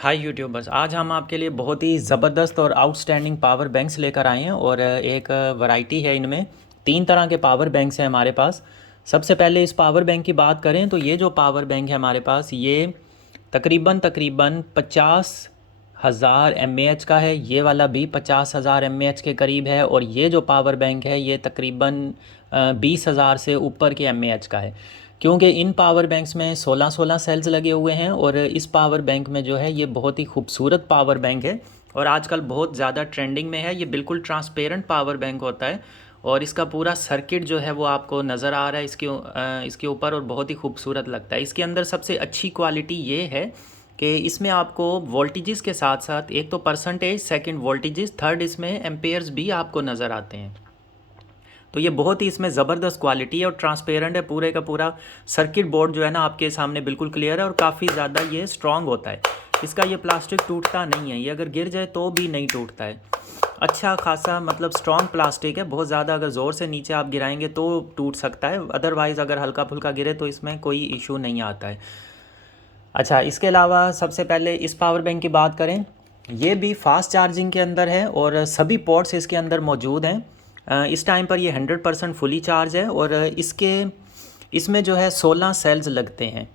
हाय YouTubers, आज हम आपके लिए बहुत ही ज़बरदस्त और आउटस्टैंडिंग पावर बैंक्स लेकर आए हैं। और एक वैरायटी है इनमें। तीन तरह के पावर बैंक्स हैं हमारे पास। सबसे पहले इस पावर बैंक की बात करें तो ये जो पावर बैंक है हमारे पास, ये तकरीबन 50,000 mAh का है। ये वाला भी 50,000 mAh के करीब है। और ये जो पावर बैंक है ये तकरीबन 20,000 से ऊपर के mAh का है, क्योंकि इन पावर बैंक्स में 16-16 सेल्स लगे हुए हैं। और इस पावर बैंक में जो है ये बहुत ही खूबसूरत पावर बैंक है और आजकल बहुत ज़्यादा ट्रेंडिंग में है। ये बिल्कुल ट्रांसपेरेंट पावर बैंक होता है और इसका पूरा सर्किट जो है वो आपको नज़र आ रहा है इसके ऊपर, और बहुत ही खूबसूरत लगता है। इसके अंदर सबसे अच्छी क्वालिटी ये है कि इसमें आपको वोल्टेजेस के साथ साथ एक तो परसेंटेज, सेकंड वोल्टेजेस, थर्ड इसमें एम्पेयर्स भी आपको नज़र आते हैं। तो ये बहुत ही इसमें ज़बरदस्त क्वालिटी है और ट्रांसपेरेंट है। पूरे का पूरा सर्किट बोर्ड जो है ना आपके सामने बिल्कुल क्लियर है और काफ़ी ज़्यादा ये स्ट्रॉन्ग होता है। इसका ये प्लास्टिक टूटता नहीं है, ये अगर गिर जाए तो भी नहीं टूटता है। अच्छा खासा मतलब स्ट्रॉन्ग प्लास्टिक है। बहुत ज़्यादा अगर ज़ोर से नीचे आप गिराएंगे तो टूट सकता है, अदरवाइज़ अगर हल्का फुल्का गिरे तो इसमें कोई इशू नहीं आता है। अच्छा, इसके अलावा सबसे पहले इस पावर बैंक की बात करें, ये भी फास्ट चार्जिंग के अंदर है और सभी पोर्ट्स इसके अंदर मौजूद हैं। इस टाइम पर ये 100% फुली चार्ज है और इसमें जो है 16 सेल्स लगते हैं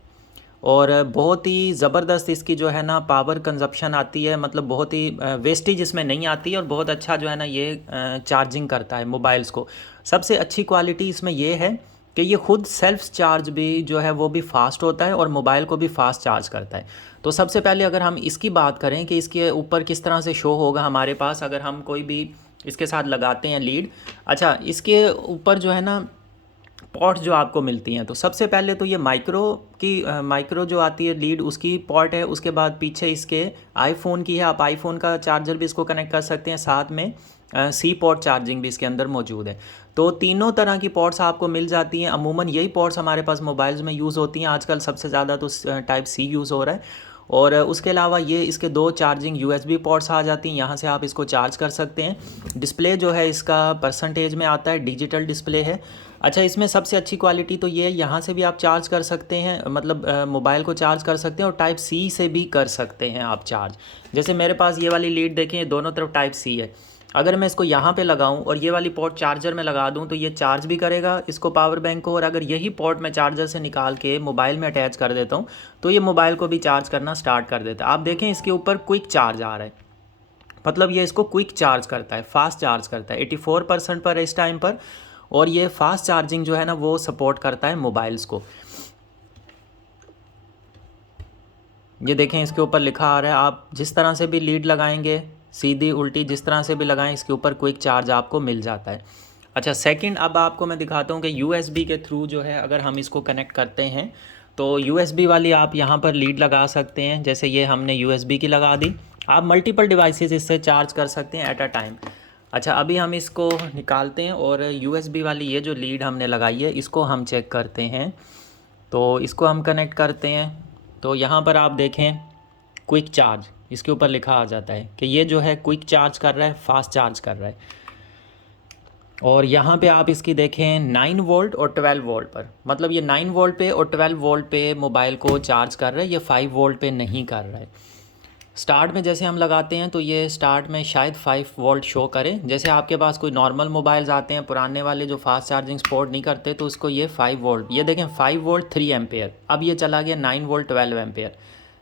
और बहुत ही ज़बरदस्त इसकी जो है ना पावर कंजप्शन आती है। मतलब बहुत ही वेस्टेज इसमें नहीं आती है और बहुत अच्छा जो है ना ये चार्जिंग करता है मोबाइल्स को। सबसे अच्छी क्वालिटी इसमें ये है कि ये खुद सेल्फ चार्ज भी जो है वो भी फास्ट होता है और मोबाइल को भी फास्ट चार्ज करता है। तो सबसे पहले अगर हम इसकी बात करें कि इसके ऊपर किस तरह से शो होगा हमारे पास अगर हम कोई भी इसके साथ लगाते हैं लीड। अच्छा, इसके ऊपर जो है ना पॉट जो आपको मिलती हैं, तो सबसे पहले तो ये माइक्रो जो आती है लीड उसकी पॉट है। उसके बाद पीछे इसके आईफोन की है, आप आईफोन का चार्जर भी इसको कनेक्ट कर सकते हैं। साथ में सी पॉट चार्जिंग भी इसके अंदर मौजूद है। तो तीनों तरह की पॉट्स आपको मिल जाती हैं। अमूमन यही पॉट्स हमारे पास मोबाइल्स में यूज़ होती हैं आजकल। सबसे ज़्यादा तो टाइप सी यूज़ हो रहा है। और उसके अलावा ये इसके दो चार्जिंग यूएसबी पोर्ट्स आ जाती हैं, यहाँ से आप इसको चार्ज कर सकते हैं। डिस्प्ले जो है इसका परसेंटेज में आता है, डिजिटल डिस्प्ले है। अच्छा, इसमें सबसे अच्छी क्वालिटी तो ये है, यहाँ से भी आप चार्ज कर सकते हैं, मतलब मोबाइल को चार्ज कर सकते हैं और टाइप सी से भी कर सकते हैं आप चार्ज। जैसे मेरे पास ये वाली लीड देखें, ये दोनों तरफ टाइप सी है। अगर मैं इसको यहाँ पे लगाऊं और ये वाली पोर्ट चार्जर में लगा दूं तो ये चार्ज भी करेगा इसको पावर बैंक को। और अगर यही पोर्ट मैं चार्जर से निकाल के मोबाइल में अटैच कर देता हूँ तो ये मोबाइल को भी चार्ज करना स्टार्ट कर देता है। आप देखें इसके ऊपर क्विक चार्ज आ रहा है, मतलब ये इसको क्विक चार्ज करता है, फास्ट चार्ज करता है। 84% पर है इस टाइम पर। और ये फास्ट चार्जिंग जो है ना वो सपोर्ट करता है मोबाइल्स को। ये देखें इसके ऊपर लिखा आ रहा है, आप जिस तरह से भी लीड लगाएंगे, सीधी उल्टी जिस तरह से भी लगाएं, इसके ऊपर क्विक चार्ज आपको मिल जाता है। अच्छा, सेकंड अब आपको मैं दिखाता हूँ कि यूएसबी के थ्रू जो है अगर हम इसको कनेक्ट करते हैं तो यूएसबी वाली आप यहाँ पर लीड लगा सकते हैं। जैसे ये हमने यूएसबी की लगा दी, आप मल्टीपल डिवाइसेस इससे चार्ज कर सकते हैं एट अ टाइम। अच्छा, अभी हम इसको निकालते हैं और यूएसबी वाली ये जो लीड हमने लगाई है इसको हम चेक करते हैं। तो इसको हम कनेक्ट करते हैं तो यहाँ पर आप देखें क्विक चार्ज इसके ऊपर लिखा आ जाता है कि ये जो है क्विक चार्ज कर रहा है, फास्ट चार्ज कर रहा है। और यहाँ पे आप इसकी देखें 9 वोल्ट और 12 वोल्ट पर, मतलब ये 9 वोल्ट पे और 12 वोल्ट पे मोबाइल को चार्ज कर रहा है, ये 5 वोल्ट पे नहीं कर रहा है। स्टार्ट में जैसे हम लगाते हैं तो ये स्टार्ट में शायद 5 वोल्ट शो करे। जैसे आपके पास कोई नॉर्मल मोबाइल्स आते हैं पुराने वाले जो फास्ट चार्जिंग सपोर्ट नहीं करते तो उसको ये 5 वोल्ट, ये देखें 5 वोल्ट 3 एम्पेयर। अब ये चला गया 9 वोल्ट 12 एम्पेयर।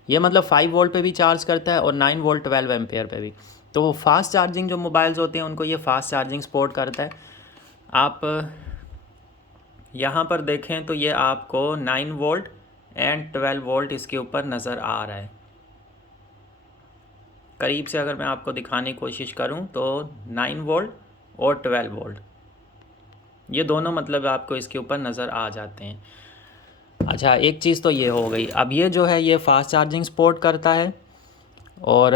ये मतलब 5 वोल्ट पे भी चार्ज करता है और 9 वोल्ट 12 एम्पेयर पे भी। तो फास्ट चार्जिंग जो मोबाइल्स होते हैं उनको ये फास्ट चार्जिंग सपोर्ट करता है। आप यहाँ पर देखें तो ये आपको 9 वोल्ट एंड 12 वोल्ट इसके ऊपर नज़र आ रहा है। करीब से अगर मैं आपको दिखाने की कोशिश करूं तो 9 वोल्ट और 12 वोल्ट ये दोनों मतलब आपको इसके ऊपर नज़र आ जाते हैं। अच्छा, एक चीज़ तो ये हो गई। अब ये जो है ये फास्ट चार्जिंग सपोर्ट करता है और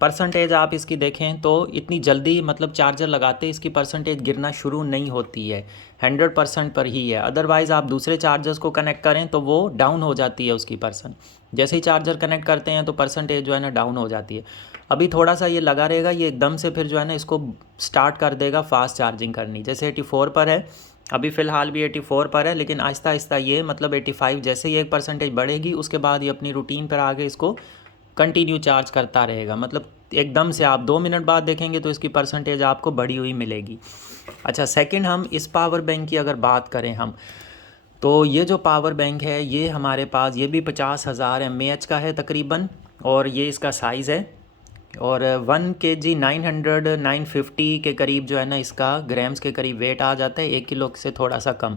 परसेंटेज आप इसकी देखें तो इतनी जल्दी मतलब चार्जर लगाते इसकी परसेंटेज गिरना शुरू नहीं होती है, 100% पर ही है। अदरवाइज़ आप दूसरे चार्जर्स को कनेक्ट करें तो वो डाउन हो जाती है उसकी परसेंट। जैसे ही चार्जर कनेक्ट करते हैं तो परसेंटेज जो है ना डाउन हो जाती है। अभी थोड़ा सा ये लगा रहेगा, ये एकदम से फिर जो है ना इसको स्टार्ट कर देगा फास्ट चार्जिंग करनी। जैसे 84 पर है, अभी फ़िलहाल भी 84 पर है, लेकिन आहिस्ता आहिस्ता ये मतलब 85 जैसे ही 1% बढ़ेगी उसके बाद ये अपनी रूटीन पर आगे इसको कंटिन्यू चार्ज करता रहेगा, मतलब एकदम से आप 2 मिनट बाद देखेंगे तो इसकी परसेंटेज आपको बढ़ी हुई मिलेगी। अच्छा, सेकंड हम इस पावर बैंक की अगर बात करें हम, तो ये जो पावर बैंक है ये हमारे पास ये भी 50,000 mAh का है तकरीबन, और ये इसका साइज़ है, और 1 kg 950 के करीब जो है ना इसका ग्राम्स के करीब वेट आ जाता है, 1 किलो से थोड़ा सा कम,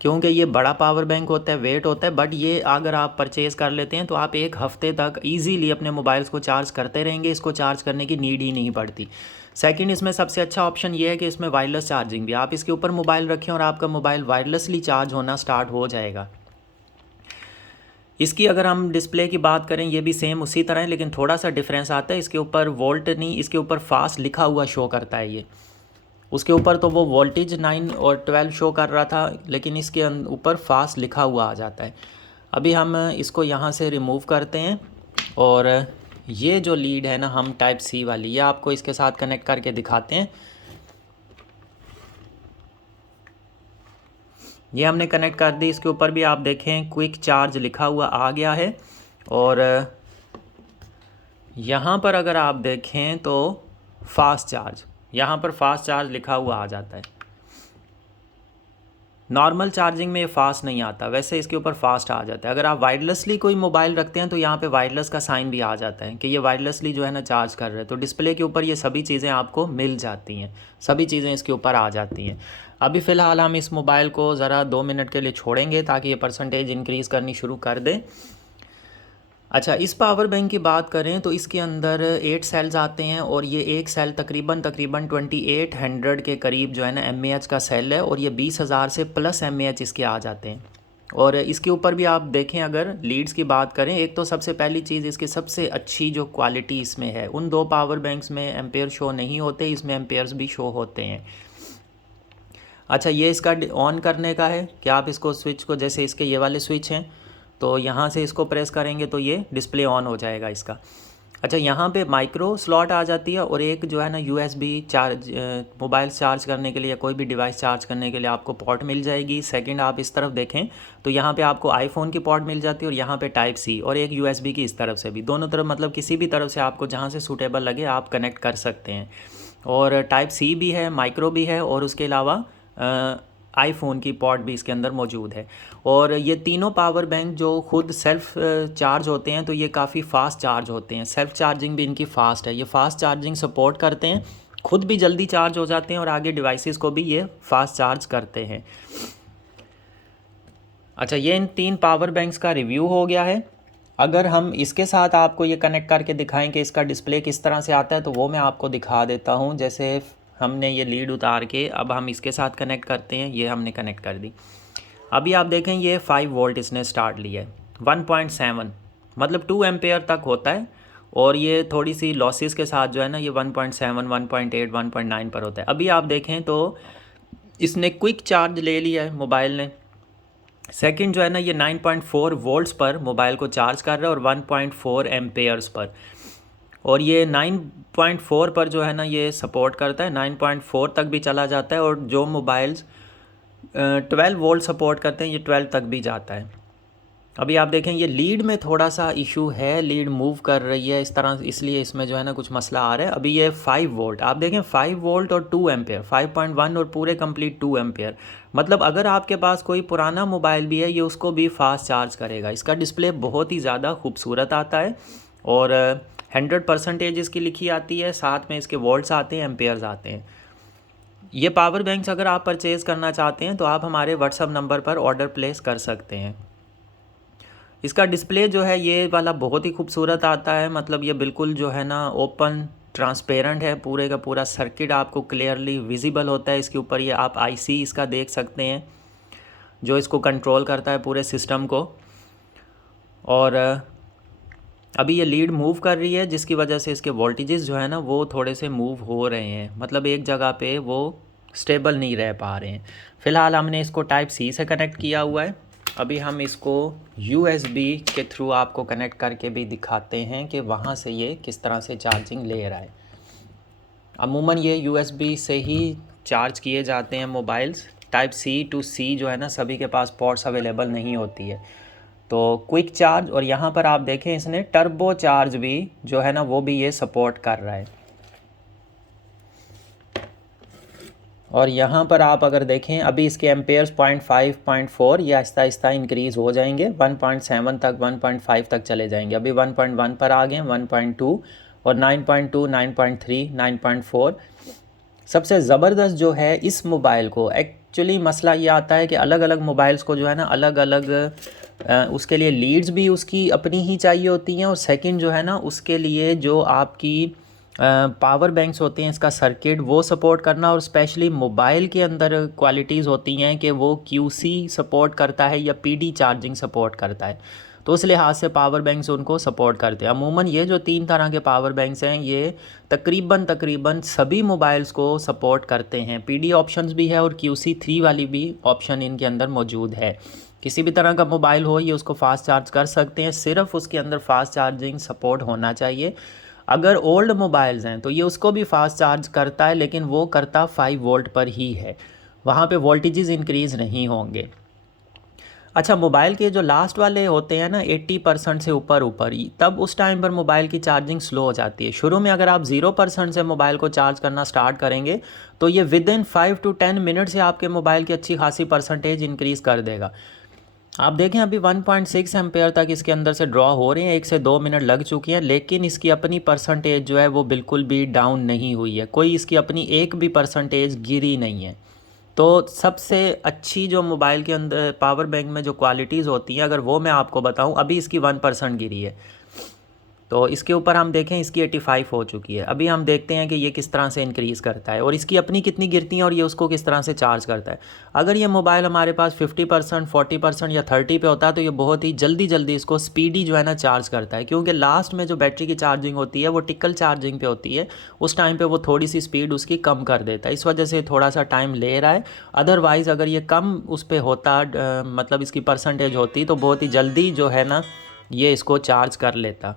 क्योंकि ये बड़ा पावर बैंक होता है, वेट होता है। बट ये अगर आप परचेज़ कर लेते हैं तो आप 1 हफ़्ते तक ईज़िली अपने मोबाइल्स को चार्ज करते रहेंगे, इसको चार्ज करने की नीड ही नहीं पड़ती। सेकंड, इसमें सबसे अच्छा ऑप्शन ये है कि इसमें वायरलेस चार्जिंग भी, आप इसके ऊपर मोबाइल रखें और आपका मोबाइल वायरलेसली चार्ज होना स्टार्ट हो जाएगा। इसकी अगर हम डिस्प्ले की बात करें, ये भी सेम उसी तरह है, लेकिन थोड़ा सा डिफरेंस आता है। इसके ऊपर वोल्ट नहीं, इसके ऊपर फास्ट लिखा हुआ शो करता है ये। उसके ऊपर तो वो वोल्टेज 9 और 12 शो कर रहा था, लेकिन इसके ऊपर फास्ट लिखा हुआ आ जाता है। अभी हम इसको यहाँ से रिमूव करते हैं, और ये जो लीड है ना हम टाइप सी वाली, ये आपको इसके साथ कनेक्ट करके दिखाते हैं। ये हमने कनेक्ट कर दी, इसके ऊपर भी आप देखें क्विक चार्ज लिखा हुआ आ गया है, और यहाँ पर अगर आप देखें तो फास्ट चार्ज, यहाँ पर फास्ट चार्ज लिखा हुआ आ जाता है। नॉर्मल चार्जिंग में ये फास्ट नहीं आता, वैसे इसके ऊपर फास्ट आ जाता है। अगर आप वायरलेसली कोई मोबाइल रखते हैं तो यहाँ पे वायरलेस का साइन भी आ जाता है कि ये वायरलेसली जो है ना चार्ज कर रहे हैं, तो डिस्प्ले के ऊपर ये सभी चीज़ें आपको मिल जाती हैं, सभी चीज़ें इसके ऊपर आ जाती हैं। अभी फ़िलहाल हम इस मोबाइल को ज़रा 2 मिनट के लिए छोड़ेंगे ताकि ये परसेंटेज इंक्रीज़ करनी शुरू कर दे। अच्छा, इस पावर बैंक की बात करें तो इसके अंदर 8 सेल्स आते हैं, और ये एक सेल तकरीबन 2800 के करीब जो है ना mAh का सेल है, और ये 20,000 से प्लस mAh इसके आ जाते हैं। और इसके ऊपर भी आप देखें, अगर लीड्स की बात करें, एक तो सबसे पहली चीज़ इसकी सबसे अच्छी जो क्वालिटी इसमें है, उन 2 पावर बैंक्स में एम्पेयर शो नहीं होते, इसमें एम्पेयर्स भी शो होते हैं। अच्छा, ये इसका ऑन करने का है कि आप इसको स्विच को, जैसे इसके ये वाले स्विच हैं, तो यहाँ से इसको प्रेस करेंगे तो ये डिस्प्ले ऑन हो जाएगा इसका। अच्छा, यहाँ पे माइक्रो स्लॉट आ जाती है, और एक जो है ना USB चार्ज, मोबाइल चार्ज करने के लिए या कोई भी डिवाइस चार्ज करने के लिए आपको पोर्ट मिल जाएगी। सेकंड, आप इस तरफ देखें तो यहाँ पे आपको आईफोन की पोर्ट मिल जाती है, और यहाँ पे टाइप सी, और एक USB की इस तरफ से भी, दोनों तरफ, मतलब किसी भी तरफ से आपको जहाँ से सूटेबल लगे आप कनेक्ट कर सकते हैं। और टाइप सी भी है, माइक्रो भी है, और उसके अलावा आईफोन की पोर्ट भी इसके अंदर मौजूद है। और ये तीनों पावर बैंक जो खुद सेल्फ़ चार्ज होते हैं तो ये काफ़ी फ़ास्ट चार्ज होते हैं, सेल्फ़ चार्जिंग भी इनकी फ़ास्ट है, ये फ़ास्ट चार्जिंग सपोर्ट करते हैं, खुद भी जल्दी चार्ज हो जाते हैं और आगे डिवाइसेस को भी ये फ़ास्ट चार्ज करते हैं। अच्छा, ये इन 3 पावर बैंक्स का रिव्यू हो गया है। अगर हम इसके साथ आपको ये कनेक्ट करके दिखाएं कि इसका डिस्प्ले किस तरह से आता है, तो वो मैं आपको दिखा देता हूँ। जैसे हमने ये लीड उतार के अब हम इसके साथ कनेक्ट करते हैं, ये हमने कनेक्ट कर दी। अभी आप देखें ये 5 वोल्ट इसने स्टार्ट लिया है, 1.7 मतलब 2 एम्पेयर तक होता है, और ये थोड़ी सी लॉसेस के साथ जो है ना ये 1.7, 1.8, 1.9 पर होता है। अभी आप देखें तो इसने क्विक चार्ज ले लिया है मोबाइल ने। सेकंड जो है ना ये 9.4 वोल्ट्स पर मोबाइल को चार्ज कर रहा है, और 1.4 एम्पेयर्स पर, और ये 9.4 पर जो है ना ये सपोर्ट करता है, 9.4 तक भी चला जाता है, और जो मोबाइल्स 12 वोल्ट सपोर्ट करते हैं ये 12 तक भी जाता है। अभी आप देखें ये लीड में थोड़ा सा इशू है, लीड मूव कर रही है इस तरह, इसलिए इसमें जो है ना कुछ मसला आ रहा है। अभी ये 5 वोल्ट आप देखें, 5 वोल्ट और 2 एम्पेयर, 5.1 और पूरे कंप्लीट 2 एम्पेयर, मतलब अगर आपके पास कोई पुराना मोबाइल भी है ये उसको भी फास्ट चार्ज करेगा। इसका डिस्प्ले बहुत ही ज़्यादा खूबसूरत आता है, और 100% इसकी लिखी आती है, साथ में इसके वोल्ट्स आते हैं, एम्पेयर्स आते हैं। ये पावर बैंक्स अगर आप परचेज़ करना चाहते हैं तो आप हमारे व्हाट्सअप नंबर पर ऑर्डर प्लेस कर सकते हैं। इसका डिस्प्ले जो है ये वाला बहुत ही खूबसूरत आता है, मतलब ये बिल्कुल जो है ना ओपन ट्रांसपेरेंट है, पूरे का पूरा सर्किट आपको क्लियरली विजिबल होता है। इसके ऊपर ये आप IC इसका देख सकते हैं जो इसको कंट्रोल करता है पूरे सिस्टम को। और अभी ये लीड मूव कर रही है, जिसकी वजह से इसके वोल्टेजेस जो है ना वो थोड़े से मूव हो रहे हैं, मतलब एक जगह पे वो स्टेबल नहीं रह पा रहे हैं। फ़िलहाल हमने इसको टाइप C से कनेक्ट किया हुआ है। अभी हम इसको USB के थ्रू आपको कनेक्ट करके भी दिखाते हैं कि वहाँ से ये किस तरह से चार्जिंग ले रहा है। अमूमन ये USB से ही चार्ज किए जाते हैं mobiles, type C to C जो है ना सभी के पास पोर्ट्स अवेलेबल नहीं होती है, तो क्विक चार्ज, और यहाँ पर आप देखें इसने टर्बो चार्ज भी जो है ना वो भी ये सपोर्ट कर रहा है। और यहाँ पर आप अगर देखें अभी इसके एम्पेयर्स 0.5 0.4 ये आहिस्ता आहिस्ता इंक्रीज़ हो जाएंगे, 1.7 तक 1.5 तक चले जाएंगे। अभी 1.1 पर आ गए, 1.2 और 9.2 9.3 9.4। सबसे ज़बरदस्त जो है इस मोबाइल को, एक्चुअली मसला ये आता है कि अलग अलग मोबाइल्स को जो है ना अलग अलग उसके लिए लीड्स भी उसकी अपनी ही चाहिए होती हैं, और सेकंड जो है ना उसके लिए जो आपकी पावर बैंक्स होते हैं इसका सर्किट वो सपोर्ट करना, और स्पेशली मोबाइल के अंदर क्वालिटीज़ होती हैं कि वो QC सपोर्ट करता है या PD चार्जिंग सपोर्ट करता है, तो उस लिहाज से पावर बैंक्स उनको सपोर्ट करते हैं। अमूमन ये जो 3 तरह के पावर बैंक्स हैं ये तकरीबन सभी मोबाइल्स को सपोर्ट करते हैं। PD ऑप्शंस भी है और QC3 वाली भी ऑप्शन इनके अंदर मौजूद है। किसी भी तरह का मोबाइल हो ये उसको फास्ट चार्ज कर सकते हैं, सिर्फ उसके अंदर फास्ट चार्जिंग सपोर्ट होना चाहिए। अगर ओल्ड मोबाइल्स हैं तो ये उसको भी फास्ट चार्ज करता है, लेकिन वो करता 5 वोल्ट पर ही है, वहाँ पे वोल्टेजेस इंक्रीज़ नहीं होंगे। अच्छा, मोबाइल के जो लास्ट वाले होते हैं ना 80% से ऊपर तब उस टाइम पर मोबाइल की चार्जिंग स्लो हो जाती है। शुरू में अगर आप 0% से मोबाइल को चार्ज करना स्टार्ट करेंगे तो ये विद इन 5 to 10 मिनट से आपके मोबाइल की अच्छी खासी परसेंटेज इंक्रीज़ कर देगा। आप देखें अभी 1.6 एम्पेयर तक इसके अंदर से ड्रॉ हो रहे हैं, 1 से 2 मिनट लग चुकी हैं, लेकिन इसकी अपनी परसेंटेज जो है वो बिल्कुल भी डाउन नहीं हुई है, कोई इसकी अपनी एक भी परसेंटेज गिरी नहीं है। तो सबसे अच्छी जो मोबाइल के अंदर पावर बैंक में जो क्वालिटीज़ होती हैं अगर वो मैं आपको बताऊं, अभी इसकी 1% गिरी है, तो इसके ऊपर हम देखें इसकी 85 हो चुकी है। अभी हम देखते हैं कि ये किस तरह से इंक्रीज़ करता है और इसकी अपनी कितनी गिरती हैं और ये उसको किस तरह से चार्ज करता है। अगर ये मोबाइल हमारे पास 50% 40% या 30 पे होता है तो ये बहुत ही जल्दी इसको स्पीडी जो है ना चार्ज करता है, क्योंकि लास्ट में जो बैटरी की चार्जिंग होती है वो टिकल चार्जिंग पे होती है, उस टाइम पे वो थोड़ी सी स्पीड उसकी कम कर देता है, इस वजह से थोड़ा सा टाइम ले रहा है। अदरवाइज़ अगर ये कम उस पर होता मतलब इसकी परसेंटेज होती तो बहुत ही जल्दी जो है ना ये इसको चार्ज कर लेता।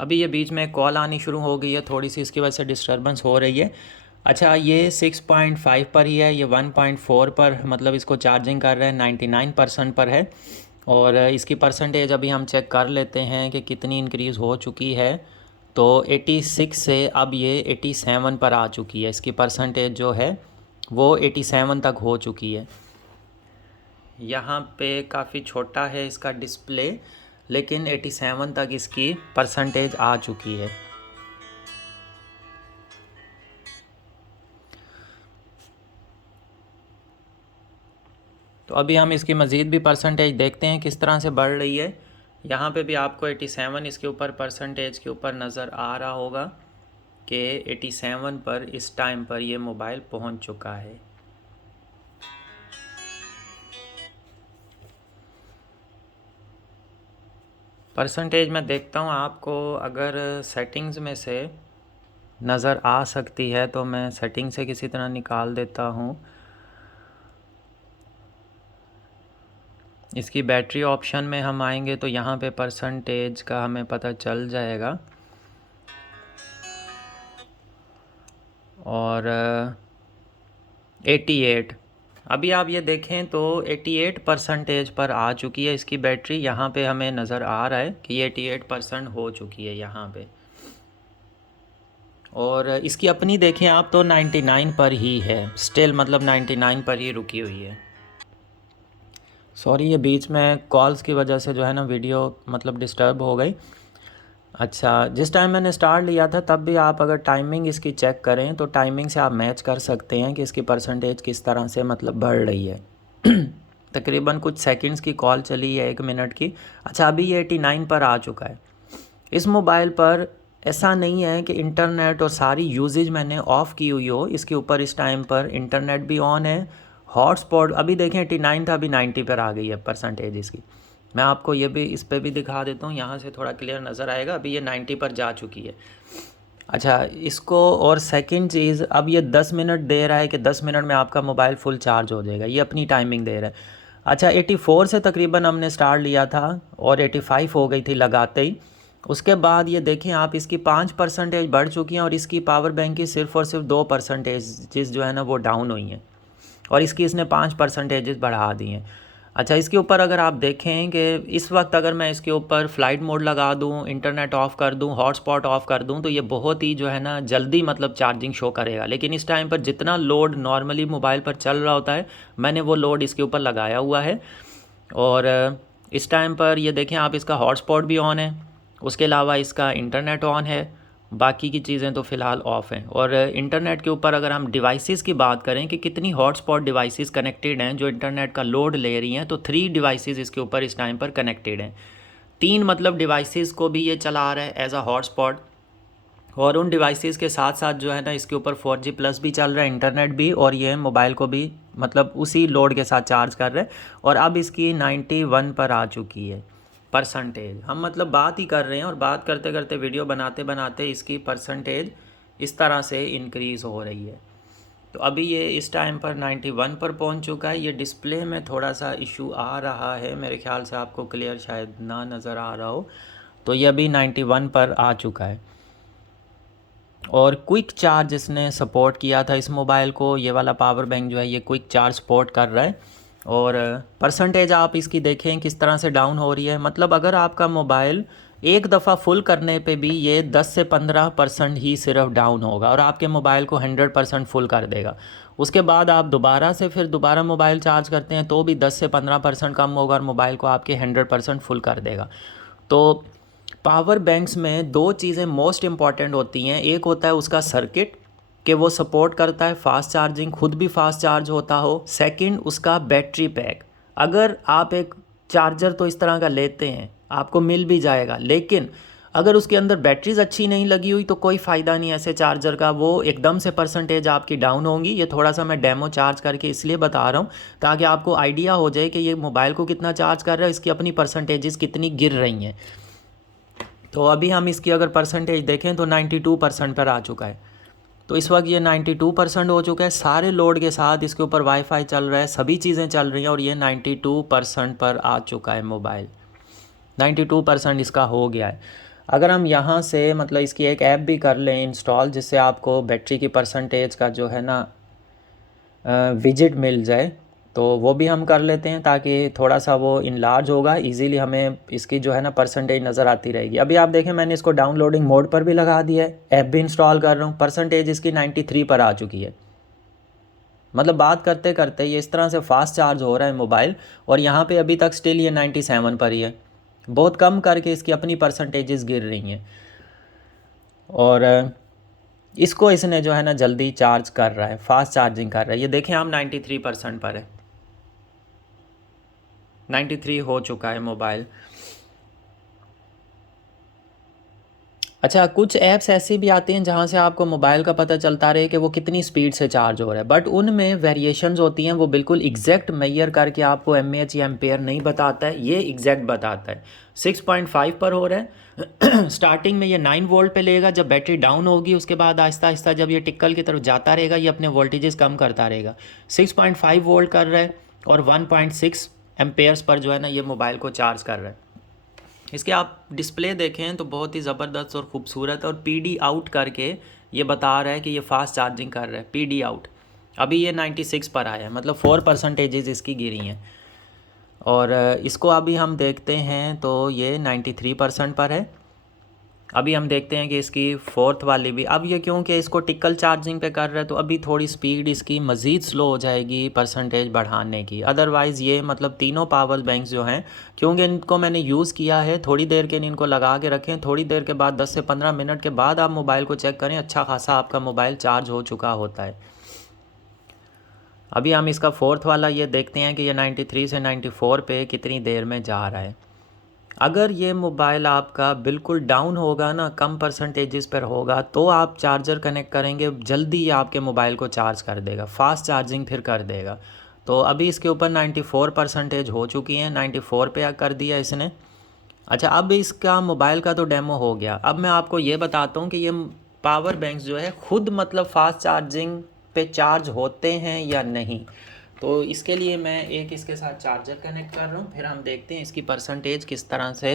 अभी ये बीच में कॉल आनी शुरू हो गई है, थोड़ी सी इसकी वजह से डिस्टर्बेंस हो रही है। अच्छा, ये 6.5 पर ही है, ये 1.4 पर मतलब इसको चार्जिंग कर रहे हैं, 99% पर है। और इसकी परसेंटेज अभी हम चेक कर लेते हैं कि कितनी इंक्रीज़ हो चुकी है। तो 86 से अब ये 87 पर आ चुकी है, इसकी परसेंटेज जो है वो 87 तक हो चुकी है। यहाँ पे काफ़ी छोटा है इसका डिस्प्ले, लेकिन 87 तक इसकी परसेंटेज आ चुकी है। तो अभी हम इसकी मज़ीद भी परसेंटेज देखते हैं किस तरह से बढ़ रही है। यहाँ पे भी आपको 87 इसके ऊपर परसेंटेज के ऊपर नज़र आ रहा होगा कि 87 पर इस टाइम पर ये मोबाइल पहुँच चुका है। परसेंटेज मैं देखता हूँ आपको अगर सेटिंग्स में से नज़र आ सकती है तो मैं सेटिंग से किसी तरह निकाल देता हूँ। इसकी बैटरी ऑप्शन में हम आएंगे तो यहाँ पे परसेंटेज का हमें पता चल जाएगा, और 88 अभी आप ये देखें तो 88% पर आ चुकी है इसकी बैटरी। यहाँ पे हमें नज़र आ रहा है कि ये 88% हो चुकी है यहाँ पे, और इसकी अपनी देखें आप तो 99 पर ही है स्टिल, मतलब 99 पर ही रुकी हुई है। सॉरी, ये बीच में कॉल्स की वजह से जो है ना वीडियो मतलब डिस्टर्ब हो गई। अच्छा, जिस टाइम मैंने स्टार्ट लिया था तब भी आप अगर टाइमिंग इसकी चेक करें तो टाइमिंग से आप मैच कर सकते हैं कि इसकी परसेंटेज किस तरह से मतलब बढ़ रही है। तकरीबन कुछ सेकंड्स की कॉल चली है, 1 मिनट की। अच्छा, अभी ये 89 पर आ चुका है। इस मोबाइल पर ऐसा नहीं है कि इंटरनेट और सारी यूजेज मैंने ऑफ़ की हुई हो, इसके ऊपर इस टाइम पर इंटरनेट भी ऑन है, हॉटस्पॉट अभी देखें 89 था, अभी 90 पर आ गई है परसेंटेज इसकी। मैं आपको ये भी इस पर भी दिखा देता हूँ, यहाँ से थोड़ा क्लियर नज़र आएगा, अभी ये 90 पर जा चुकी है। अच्छा, इसको और सेकंड चीज़, अब ये 10 मिनट दे रहा है कि 10 मिनट में आपका मोबाइल फुल चार्ज हो जाएगा, ये अपनी टाइमिंग दे रहा है। अच्छा, 84 से तकरीबन हमने स्टार्ट लिया था और 85 हो गई थी लगाते ही, उसके बाद ये देखें आप, इसकी 5% बढ़ चुकी हैं और इसकी पावर बैंक की सिर्फ और सिर्फ 2% जो है ना वो डाउन हुई हैं, और इसकी इसने 5% बढ़ा दी हैं। अच्छा, इसके ऊपर अगर आप देखें कि इस वक्त अगर मैं इसके ऊपर फ़्लाइट मोड लगा दूं, इंटरनेट ऑफ़ कर दूं, हॉटस्पॉट ऑफ़ कर दूं, तो ये बहुत ही जो है ना जल्दी मतलब चार्जिंग शो करेगा। लेकिन इस टाइम पर जितना लोड नॉर्मली मोबाइल पर चल रहा होता है, मैंने वो लोड इसके ऊपर लगाया हुआ है। और इस टाइम पर ये देखें आप, इसका हॉटस्पॉट भी ऑन है, उसके अलावा इसका इंटरनेट ऑन है, बाकी की चीज़ें तो फ़िलहाल ऑफ़ हैं। और इंटरनेट के ऊपर अगर हम डिवाइसेस की बात करें कि कितनी हॉटस्पॉट डिवाइसेस कनेक्टेड हैं जो इंटरनेट का लोड ले रही हैं, तो 3 डिवाइसेस इसके ऊपर इस टाइम पर कनेक्टेड हैं। 3 मतलब डिवाइसेस को भी ये चला रहा है एज अ हॉटस्पॉट, और उन डिवाइसेस के साथ साथ जो है ना इसके ऊपर 4G प्लस भी चल रहा है, इंटरनेट भी, और ये मोबाइल को भी मतलब उसी लोड के साथ चार्ज कर रहे हैं। और अब इसकी 91 पर आ चुकी है परसेंटेज। हम मतलब बात ही कर रहे हैं और बात करते करते वीडियो बनाते बनाते इसकी परसेंटेज इस तरह से इंक्रीज़ हो रही है। तो अभी ये इस टाइम पर 91 पर पहुंच चुका है। ये डिस्प्ले में थोड़ा सा इशू आ रहा है, मेरे ख्याल से आपको क्लियर शायद ना नज़र आ रहा हो। तो ये अभी 91 पर आ चुका है। और क्विक चार्ज इसने सपोर्ट किया था इस मोबाइल को, ये वाला पावर बैंक जो है ये क्विक चार्ज सपोर्ट कर रहा है। और परसेंटेज आप इसकी देखें किस तरह से डाउन हो रही है। मतलब अगर आपका मोबाइल एक दफ़ा फुल करने पे भी ये 10 से 15% ही सिर्फ डाउन होगा और आपके मोबाइल को 100% फुल कर देगा। उसके बाद आप दोबारा मोबाइल चार्ज करते हैं तो भी 10 से 15% कम होगा और मोबाइल को आपके 100% फुल कर देगा। तो पावर बैंक्स में 2 चीज़ें मोस्ट इम्पॉर्टेंट होती हैं। एक होता है उसका सर्किट कि वो सपोर्ट करता है फ़ास्ट चार्जिंग, खुद भी फ़ास्ट चार्ज होता हो। सेकंड उसका बैटरी पैक। अगर आप एक चार्जर तो इस तरह का लेते हैं आपको मिल भी जाएगा, लेकिन अगर उसके अंदर बैटरीज अच्छी नहीं लगी हुई तो कोई फ़ायदा नहीं ऐसे चार्जर का, वो एकदम से परसेंटेज आपकी डाउन होंगी। ये थोड़ा सा मैं डेमो चार्ज करके इसलिए बता रहा हूँ ताकि आपको आइडिया हो जाए कि ये मोबाइल को कितना चार्ज कर रहा है, इसकी अपनी परसेंटेजेस कितनी गिर रही हैं। तो अभी हम इसकी अगर परसेंटेज देखें तो 92% पर आ चुका है। तो इस वक्त ये 92% हो चुका है, सारे लोड के साथ इसके ऊपर वाईफाई चल रहा है, सभी चीज़ें चल रही हैं और ये 92% पर आ चुका है मोबाइल। 92% इसका हो गया है। अगर हम यहाँ से मतलब इसकी एक ऐप भी कर लें इंस्टॉल, जिससे आपको बैटरी की परसेंटेज का जो है ना विजिट मिल जाए, तो वो भी हम कर लेते हैं ताकि थोड़ा सा वो इनलार्ज होगा, इजीली हमें इसकी जो है ना परसेंटेज नज़र आती रहेगी। अभी आप देखें मैंने इसको डाउनलोडिंग मोड पर भी लगा दिया है, ऐप भी इंस्टॉल कर रहा हूँ, परसेंटेज इसकी 93 पर आ चुकी है। मतलब बात करते करते ये इस तरह से फास्ट चार्ज हो रहा है मोबाइल, और यहाँ पे अभी तक स्टिल ये 97 पर ही है। बहुत कम करके इसकी अपनी परसेंटेजेस गिर रही हैं और इसको इसने जो है ना जल्दी चार्ज कर रहा है, फास्ट चार्जिंग कर रहा है। ये देखें आप 93% पर है, 93 हो चुका है मोबाइल। अच्छा, कुछ ऐप्स ऐसी भी आती हैं जहाँ से आपको मोबाइल का पता चलता रहे कि वो कितनी स्पीड से चार्ज हो रहा है, बट उनमें वेरिएशंस होती हैं, वो बिल्कुल एग्जैक्ट मेजर करके आपको mAh या एम्पेयर नहीं बताता है, ये एग्जैक्ट बताता है। 6.5 पर हो रहा है स्टार्टिंग में ये 9 वोल्ट पे लेगा, जब बैटरी डाउन होगी उसके बाद आहिस्ता आहिस्ता जब ये टिक्कल की तरफ जाता रहेगा ये अपने वोल्टेजेस कम करता रहेगा। 6.5 वोल्ट कर रहा है और 1.6 एम्पेयर्स पर जो है ना ये मोबाइल को चार्ज कर रहा है। इसके आप डिस्प्ले देखें तो बहुत ही ज़बरदस्त और ख़ूबसूरत है, और PD आउट करके ये बता रहा है कि ये फ़ास्ट चार्जिंग कर रहा है। PD आउट अभी ये 96 पर आया है, मतलब 4% इसकी गिरी हैं। और इसको अभी हम देखते हैं तो ये 93% पर है। अभी हम देखते हैं कि इसकी फोर्थ वाली भी, अब ये क्योंकि इसको टिकल चार्जिंग पे कर रहा है तो अभी थोड़ी स्पीड इसकी मज़ीद स्लो हो जाएगी परसेंटेज बढ़ाने की। अदरवाइज़ ये मतलब तीनों पावर बैंक्स जो हैं, क्योंकि इनको मैंने यूज़ किया है, थोड़ी देर के इनको लगा के रखें, थोड़ी देर के बाद 10 से 15 मिनट के बाद आप मोबाइल को चेक करें, अच्छा खासा आपका मोबाइल चार्ज हो चुका होता है। अभी हम इसका फोर्थ वाला ये देखते हैं कि ये 93 से 94 पे कितनी देर में जा रहा है। अगर ये मोबाइल आपका बिल्कुल डाउन होगा ना, कम परसेंटेजेस पर होगा, तो आप चार्जर कनेक्ट करेंगे जल्दी ये आपके मोबाइल को चार्ज कर देगा, फास्ट चार्जिंग फिर कर देगा। तो अभी इसके ऊपर 94% हो चुकी हैं, 94 पे कर दिया इसने। अच्छा, अब इसका मोबाइल का तो डेमो हो गया, अब मैं आपको ये बताता हूँ कि ये पावर बैंक्स जो है ख़ुद मतलब फ़ास्ट चार्जिंग पे चार्ज होते हैं या नहीं। तो इसके लिए मैं एक इसके साथ चार्जर कनेक्ट कर रहा हूँ, फिर हम देखते हैं इसकी परसेंटेज किस तरह से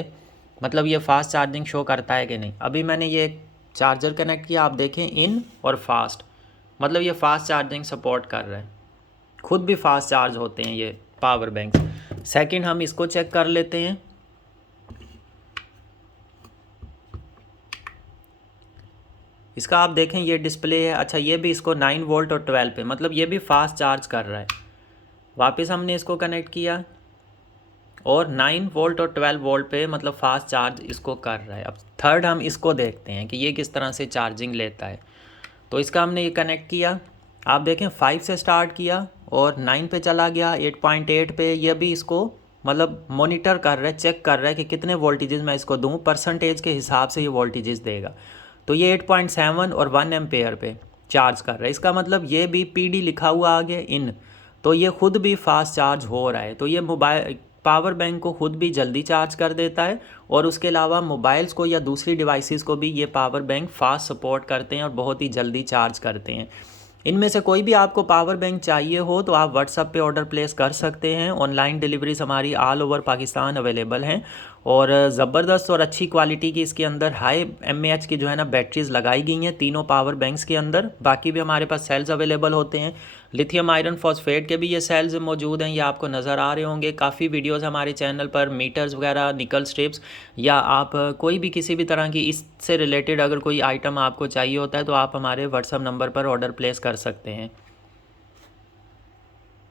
मतलब ये फास्ट चार्जिंग शो करता है कि नहीं। अभी मैंने ये चार्जर कनेक्ट किया, आप देखें इन और फास्ट, मतलब ये फास्ट चार्जिंग सपोर्ट कर रहा है, खुद भी फास्ट चार्ज होते हैं ये पावर बैंक। सेकंड हम इसको चेक कर लेते हैं। इसका आप देखें ये डिस्प्ले है, अच्छा ये भी इसको 9 वोल्ट और 12 पे, मतलब ये भी फास्ट चार्ज कर रहा है। वापस हमने इसको कनेक्ट किया और 9 वोल्ट और 12 वोल्ट पे मतलब फास्ट चार्ज इसको कर रहा है। अब थर्ड हम इसको देखते हैं कि ये किस तरह से चार्जिंग लेता है। तो इसका हमने ये कनेक्ट किया, आप देखें 5 से स्टार्ट किया और 9 पे चला गया, 8.8 पे। ये भी इसको मतलब मॉनिटर कर रहा है, चेक कर रहा है कि कितने वोल्टेजेस मैं इसको दूँ, परसेंटेज के हिसाब से ये वोल्टेजेस देगा। तो ये 8.7 और 1 एम्पेयर पे चार्ज कर रहा है। इसका मतलब ये भी PD लिखा हुआ आगे इन, तो ये खुद भी फास्ट चार्ज हो रहा है। तो ये मोबाइल पावर बैंक को खुद भी जल्दी चार्ज कर देता है और उसके अलावा मोबाइल्स को या दूसरी डिवाइसेस को भी ये पावर बैंक फास्ट सपोर्ट करते हैं और बहुत ही जल्दी चार्ज करते हैं। इनमें से कोई भी आपको पावर बैंक चाहिए हो तो आप व्हाट्सएप पे ऑर्डर प्लेस कर सकते हैं। ऑनलाइन डिलीवरीज हमारी ऑल ओवर पाकिस्तान अवेलेबल हैं और ज़बरदस्त और अच्छी क्वालिटी की इसके अंदर हाई mAh की जो है ना बैटरीज लगाई गई हैं तीनों पावर बैंक्स के अंदर। बाकी भी हमारे पास सेल्स अवेलेबल होते हैं, लिथियम आयरन फॉस्फेट के भी ये सेल्स मौजूद हैं, ये आपको नज़र आ रहे होंगे। काफ़ी वीडियोस हमारे चैनल पर मीटर्स वगैरह, निकल स्ट्रिप्स या आप कोई भी किसी भी तरह की इससे रिलेटेड अगर कोई आइटम आपको चाहिए होता है तो आप हमारे व्हाट्सएप नंबर पर ऑर्डर प्लेस कर सकते हैं।